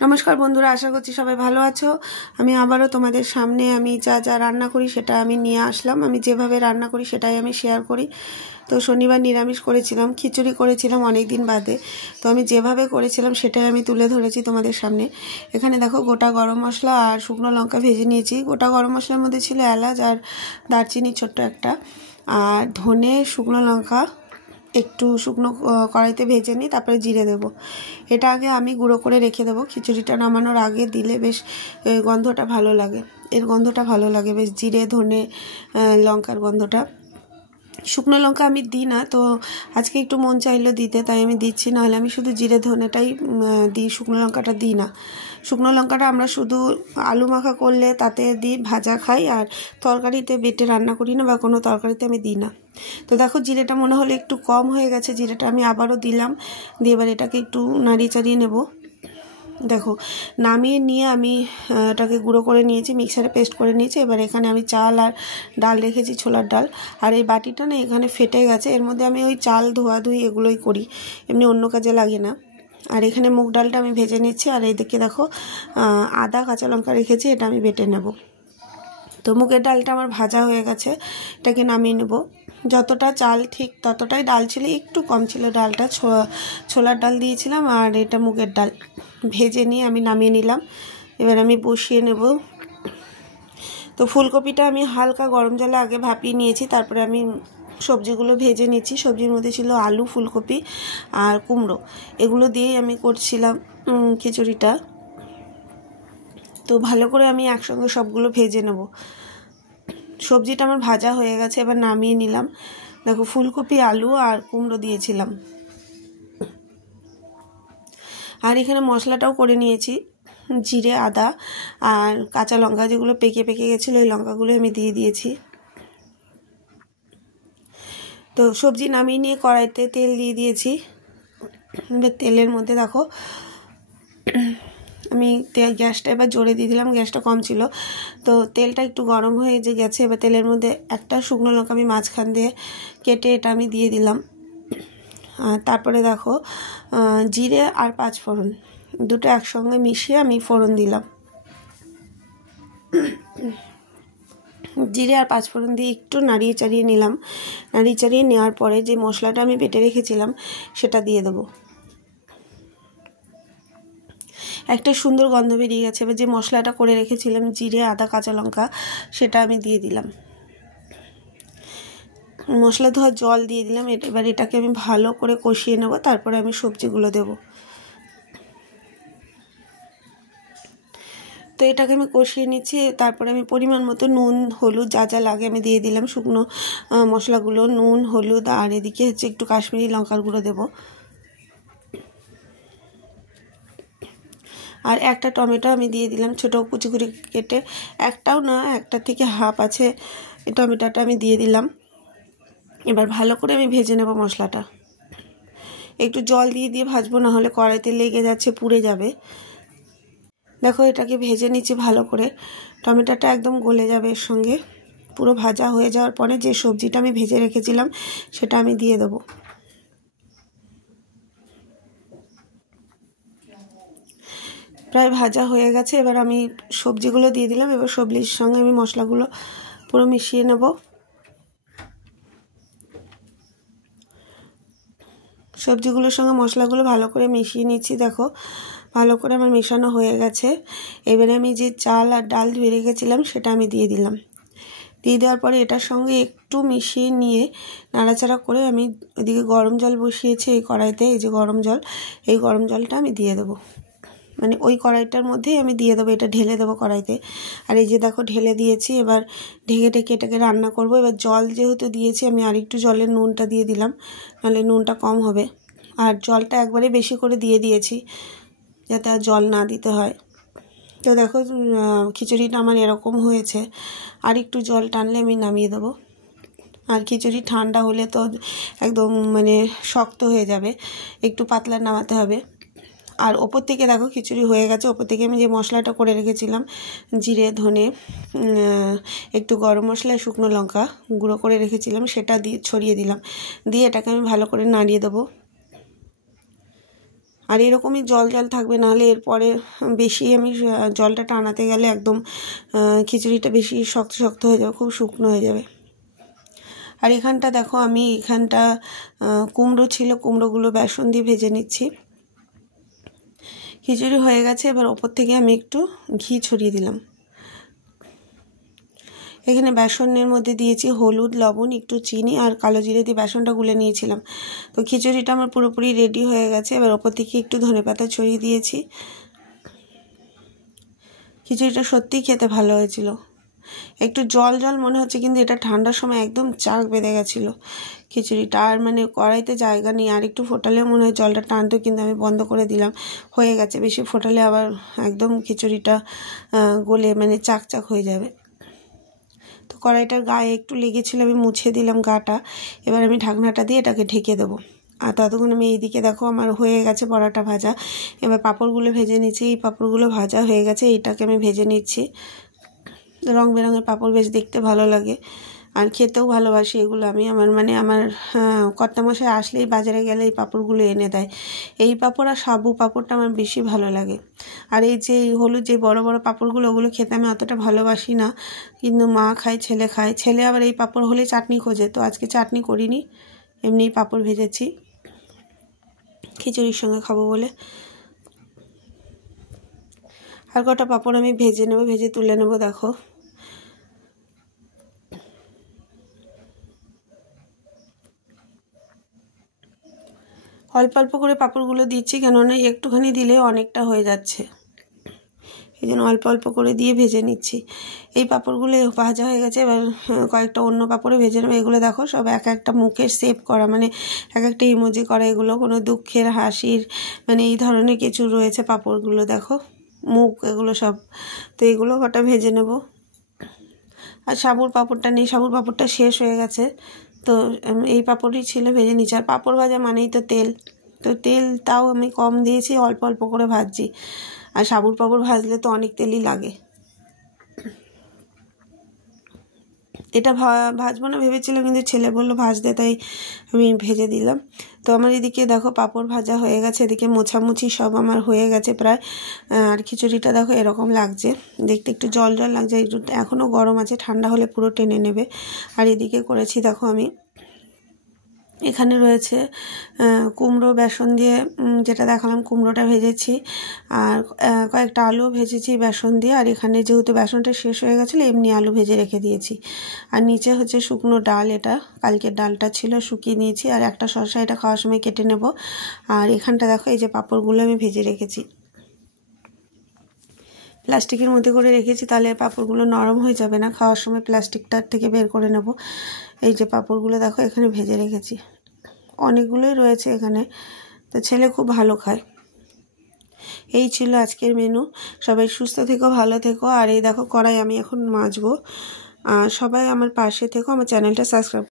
নমস্কার বন্ধুরা, আশা করছি সবাই ভালো আছো। আমি আবারও তোমাদের সামনে আমি যা যা রান্না করি সেটা আমি নিয়ে আসলাম। আমি যেভাবে রান্না করি সেটাই আমি শেয়ার করি। তো শনিবার নিরামিষ করেছিলাম, খিচুড়ি করেছিলাম অনেক দিন বাদে। তো আমি যেভাবে করেছিলাম সেটাই আমি তুলে ধরেছি তোমাদের সামনে। এখানে দেখো গোটা গরম মশলা আর শুকনো লঙ্কা ভেজে নিয়েছি। গোটা গরম মশলার মধ্যে ছিল এলাচ আর দারচিনি ছোট্ট একটা, আর ধনে শুকনো লঙ্কা একটু শুকনো কড়াইতে ভেজে নিই, তারপরে জিরে দেব। এটা আগে আমি গুঁড়ো করে রেখে দেবো। খিচুড়িটা নামানোর আগে দিলে বেশ গন্ধটা ভালো লাগে, এর গন্ধটা ভালো লাগে বেশ, জিরে ধনে লঙ্কার গন্ধটা। শুকনো লঙ্কা আমি দিই না, তো আজকে একটু মন চাইলো দিতে, তাই আমি দিচ্ছি। নাহলে আমি শুধু জিরে ধনেটাই দিই, শুকনো লঙ্কাটা দিই না। শুকনো লঙ্কাটা আমরা শুধু আলু মাখা করলে তাতে দিই, ভাজা খাই, আর তরকারিতে বেটে রান্না করি না, বা কোনো তরকারিতে আমি দিই না। তো দেখো জিরেটা মনে হলে একটু কম হয়ে গেছে, জিরেটা আমি আবারও দিলাম। দিয়ে এবার এটাকে একটু নাড়িয়ে চাড়িয়ে নেব। দেখো নামিয়ে নিয়ে আমি এটাকে গুঁড়ো করে নিয়েছি, মিক্সারে পেস্ট করে নিয়েছি। এবার এখানে আমি চাল আর ডাল রেখেছি, ছোলার ডাল। আর এই বাটিটা না এখানে ফেটে গেছে, এর মধ্যে আমি ওই চাল ধোয়াধুয়ি এগুলোই করি, এমনি অন্য কাজে লাগে না। আর এখানে মুগ ডালটা আমি ভেজে নিচ্ছি। আর এইদিকে দেখো আদা কাঁচা লঙ্কা রেখেছি, এটা আমি বেটে নেব। তো মুগের ডালটা আমার ভাজা হয়ে গেছে, এটাকে নামিয়ে নেব। যতটা চাল ঠিক ততটাই ডাল ছিল, একটু কম ছিল ডালটা, ছোলার ডাল দিয়েছিলাম। আর এটা মুগের ডাল ভেজে নিয়ে আমি নামিয়ে নিলাম। এবার আমি বসিয়ে নেব। তো ফুলকপিটা আমি হালকা গরম জলে আগে ভাপিয়ে নিয়েছি, তারপরে আমি সবজিগুলো ভেজে নিচ্ছি। সবজির মধ্যে ছিল আলু, ফুলকপি আর কুমড়ো, এগুলো দিয়েই আমি করছিলাম খিচুড়িটা। তো ভালো করে আমি একসঙ্গে সবগুলো ভেজে নেব। সবজিটা আমার ভাজা হয়ে গেছে, এবার নামিয়ে নিলাম। দেখো ফুলকপি, আলু আর কুমড়ো দিয়েছিলাম। আর এখানে মশলাটাও করে নিয়েছি, জিরে আদা আর কাঁচা লঙ্কা, যেগুলো পেকে পেকে গেছিলো ওই লঙ্কাগুলো আমি দিয়ে দিয়েছি। তো সবজি নামিয়ে নিয়ে কড়াইতে তেল দিয়ে দিয়েছি। এবার তেলের মধ্যে দেখো আমি গ্যাসটা এবার জোরে দিয়ে দিলাম, গ্যাসটা কম ছিল। তো তেলটা একটু গরম হয়ে যে গেছে, এবার তেলের মধ্যে একটা শুকনো লঙ্কা আমি মাঝখান দিয়ে কেটে এটা আমি দিয়ে দিলাম। আর তারপরে দেখো জিরে আর পাঁচফোড়ন দুটো একসঙ্গে মিশিয়ে আমি ফোড়ন দিলাম। জিরে আর পাঁচফোড়ন দিয়ে একটু নাড়িয়ে চাড়িয়ে নিলাম। নাড়িয়ে চাড়িয়ে নেওয়ার পরে যে মশলাটা আমি বেটে রেখেছিলাম সেটা দিয়ে দেবো। একটা সুন্দর গন্ধ বেরিয়ে গেছে। এবার যে মশলাটা করে রেখেছিলাম জিরে আদা কাঁচা লঙ্কা, সেটা আমি দিয়ে দিলাম। মশলা ধোয়া জল দিয়ে দিলাম। এবার এটাকে আমি ভালো করে কষিয়ে নেব, তারপরে আমি সবজিগুলো দেব। তো এটাকে আমি কষিয়ে নিচ্ছি। তারপরে আমি পরিমাণ মতো নুন হলুদ যা যা লাগে আমি দিয়ে দিলাম, শুকনো মশলাগুলো, নুন হলুদ, আর এদিকে হচ্ছে একটু কাশ্মীরি লঙ্কার গুঁড়ো দেবো। আর একটা টমেটো আমি দিয়ে দিলাম, ছোটো কুচি করে কেটে, একটাও না একটা থেকে হাফ আছে, এই টমেটোটা আমি দিয়ে দিলাম। এবার ভালো করে আমি ভেজে নেব মশলাটা। একটু জল দিয়ে দিয়ে ভাজবো, না হলে কড়াইতে লেগে যাচ্ছে, পুড়ে যাবে। দেখো এটাকে ভেজে নিচ্ছি ভালো করে, টমেটোটা একদম গলে যাবে এর সঙ্গে। পুরো ভাজা হয়ে যাওয়ার পরে যে সবজিটা আমি ভেজে রেখেছিলাম সেটা আমি দিয়ে দেবো। প্রায় ভাজা হয়ে গেছে, এবার আমি সবজিগুলো দিয়ে দিলাম। এবার সবজির সঙ্গে আমি মশলাগুলো পুরো মিশিয়ে নেব। সবজিগুলোর সঙ্গে মশলাগুলো ভালো করে মিশিয়ে নিচ্ছি। দেখো ভালো করে আমার মেশানো হয়ে গেছে। এবারে আমি যে চাল আর ডাল ধুয়ে রেখেছিলাম সেটা আমি দিয়ে দিলাম। দিয়ে দেওয়ার পরে এটার সঙ্গে একটু মিশিয়ে নিয়ে নাড়াচাড়া করে আমি এদিকে গরম জল বসিয়েছি এই কড়াইতে, এই যে গরম জল, এই গরম জলটা আমি দিয়ে দেবো। মানে ওই কড়াইটার মধ্যেই আমি দিয়ে দেবো, এটা ঢেলে দেবো কড়াইতে। আর এই যে দেখো ঢেলে দিয়েছি। এবার ঢেকে ঢেকে এটাকে রান্না করব। এবার জল যেহেতু দিয়েছি আমি আরেকটু জলের নুনটা দিয়ে দিলাম, নাহলে নুনটা কম হবে। আর জলটা একবারে বেশি করে দিয়ে দিয়েছি যাতে আর জল না দিতে হয়। তো দেখো খিচুড়িটা আমার এরকম হয়েছে, আর একটু জল টানলে আমি নামিয়ে দেবো। আর খিচুড়ি ঠান্ডা হলে তো একদম মানে শক্ত হয়ে যাবে, একটু পাতলা নামাতে হবে। আর ওপর থেকে দেখো খিচুড়ি হয়ে গেছে, ওপর থেকে আমি যে মশলাটা করে রেখেছিলাম জিরে ধনে একটু গরম মশলা শুকনো লঙ্কা গুঁড়ো করে রেখেছিলাম সেটা দিয়ে ছড়িয়ে দিলাম। দিয়ে এটাকে আমি ভালো করে নাড়িয়ে দেবো। আর এরকমই জল জল থাকবে, নাহলে এরপরে বেশি আমি জলটা টানাতে গেলে একদম খিচুড়িটা বেশি শক্ত শক্ত হয়ে যাবে, খুব শুকনো হয়ে যাবে। আর এখানটা দেখো আমি এখানটা কুমড়ো ছিল, কুমড়োগুলো বেসন দিয়ে ভেজে নিচ্ছি। খিচুড়ি হয়ে গেছে, এবার ওপর থেকে আমি একটু ঘি ছড়িয়ে দিলাম। এখানে বেসনের মধ্যে দিয়েছি হলুদ, লবণ, একটু চিনি আর কালো জিরে দিয়ে বেসনটা গুলে নিয়েছিলাম। তো খিচুড়িটা আমার পুরোপুরি রেডি হয়ে গেছে। এবার ওপর থেকে একটু ধনেপাতা ছড়িয়ে দিয়েছি। খিচুড়িটা সত্যিই খেতে ভালো হয়েছিল, একটু জল জল মনে হচ্ছে, কিন্তু এটা ঠান্ডার সময় একদম চাক বেঁধে গেছিলো খিচুড়িটা। আর মানে কড়াইতে জায়গা নেই, আর একটু ফোটালে মনে হয় জলটা টানতো, কিন্তু আমি বন্ধ করে দিলাম, হয়ে গেছে। বেশি ফোটালে আবার একদম খিচুড়িটা গলে মানে চাক চাক হয়ে যাবে। তো কড়াইটার গায়ে একটু লেগেছিল, আমি মুছে দিলাম গাটা। এবার আমি ঢাকনাটা দিয়ে এটাকে ঢেকে দেবো। আর ততক্ষণ আমি এইদিকে দেখো আমার হয়ে গেছে পরোটা ভাজা। এবার পাঁপড়গুলো ভেজে নিচ্ছি। এই পাঁপড়গুলো ভাজা হয়ে গেছে, এইটাকে আমি ভেজে নিচ্ছি। রং বেরঙের পাঁপড় বেশ দেখতে ভালো লাগে, আর খেতেও ভালোবাসি এগুলো আমি। আমার কর্তামশাই আসলেই বাজারে গেলে এই পাঁপড়গুলো এনে দেয়। এই পাঁপড় আর সাবু পাঁপড়টা আমার বেশি ভালো লাগে। আর এই যে হলুদ যে বড় বড় পাঁপড়গুলো, ওগুলো খেতে আমি অতটা ভালোবাসি না, কিন্তু মা খায়, ছেলে খায়। ছেলে আবার এই পাঁপড় হলে চাটনি খোঁজে, তো আজকে চাটনি করিনি, এমনিই পাঁপড় ভেজেছি খিচুড়ির সঙ্গে খাবো বলে। আর কটা পাঁপড় আমি ভেজে নেবো, ভেজে তুলে নেবো। দেখো অল্প অল্প করে পাঁপড়গুলো দিচ্ছি, কেননা একটুখানি দিলে অনেকটা হয়ে যাচ্ছে, এই জন্য অল্প অল্প করে দিয়ে ভেজে নিচ্ছি। এই পাঁপড়গুলো ভাজা হয়ে গেছে, এবার কয়েকটা অন্য পাঁপড়ে ভেজে নেবো। এগুলো দেখো সব এক একটা মুখের শেপ করা, মানে এক একটা ইমোজি করা। এগুলো কোনো দুঃখের, হাসির, মানে এই ধরনের কিছু রয়েছে পাঁপড়গুলো, দেখো মুখ এগুলো সব। তো এগুলো কটা ভেজে নেব। আর সাবুর পাঁপড়টা নেই, সাবুর পাঁপড়টা শেষ হয়ে গেছে, তো এই পাঁপড়ই ছিল, ভেজে নিচ্ছি। আর পাঁপড় ভাজা মানেই তো তেল, তো তেল তাও আমি কম দিয়েছি, অল্প অল্প করে ভাজছি। আর সাবুর পাঁপড় ভাজলে তো অনেক তেলই লাগে। এটা ভাজবো না ভেবেছিলাম, কিন্তু ছেলে বললো ভাজতে, তাই আমি ভেজে দিলাম। তো আমার এদিকে দেখো পাঁপড় ভাজা হয়ে গেছে, এদিকে মোছামুছি সব আমার হয়ে গেছে প্রায়। আর খিচুড়িটা দেখো এরকম লাগছে দেখতে, একটু জল জল লাগছে, একটু এখনও গরম আছে, ঠান্ডা হলে পুরো টেনে নেবে। আর এদিকে করেছি দেখো আমি, এখানে রয়েছে কুমড়ো বেসন দিয়ে, যেটা দেখালাম কুমড়োটা ভেজেছি, আর কয়েকটা আলু ভেজেছি বেসন দিয়ে। আর এখানে যেহেতু বেসনটা শেষ হয়ে গেছিলো, এমনি আলু ভেজে রেখে দিয়েছি। আর নিচে হচ্ছে শুকনো ডাল, এটা কালকের ডালটা ছিল, শুকিয়ে নিয়েছি। আর একটা শসা, এটা খাওয়ার সময় কেটে নেব। আর এখানটা দেখো এই যে পাঁপড়গুলো আমি ভেজে রেখেছি, প্লাস্টিকের মধ্যে করে রেখেছি, তাহলে পাঁপড়গুলো নরম হয়ে যাবে না, খাওয়ার সময় প্লাস্টিকটার থেকে বের করে নেব। এই যে পাঁপড়গুলো দেখো এখানে ভেজে রেখেছি, অনেকগুলোই রয়েছে এখানে, তো ছেলে খুব ভালো খায়। এই ছিল আজকের মেনু। সবাই সুস্থ থেকো, ভালো থেকো। আর এই দেখো কড়াই আমি এখন মাজবো। সবাই আমার পাশে থেকো, আমার চ্যানেলটা সাবস্ক্রাইব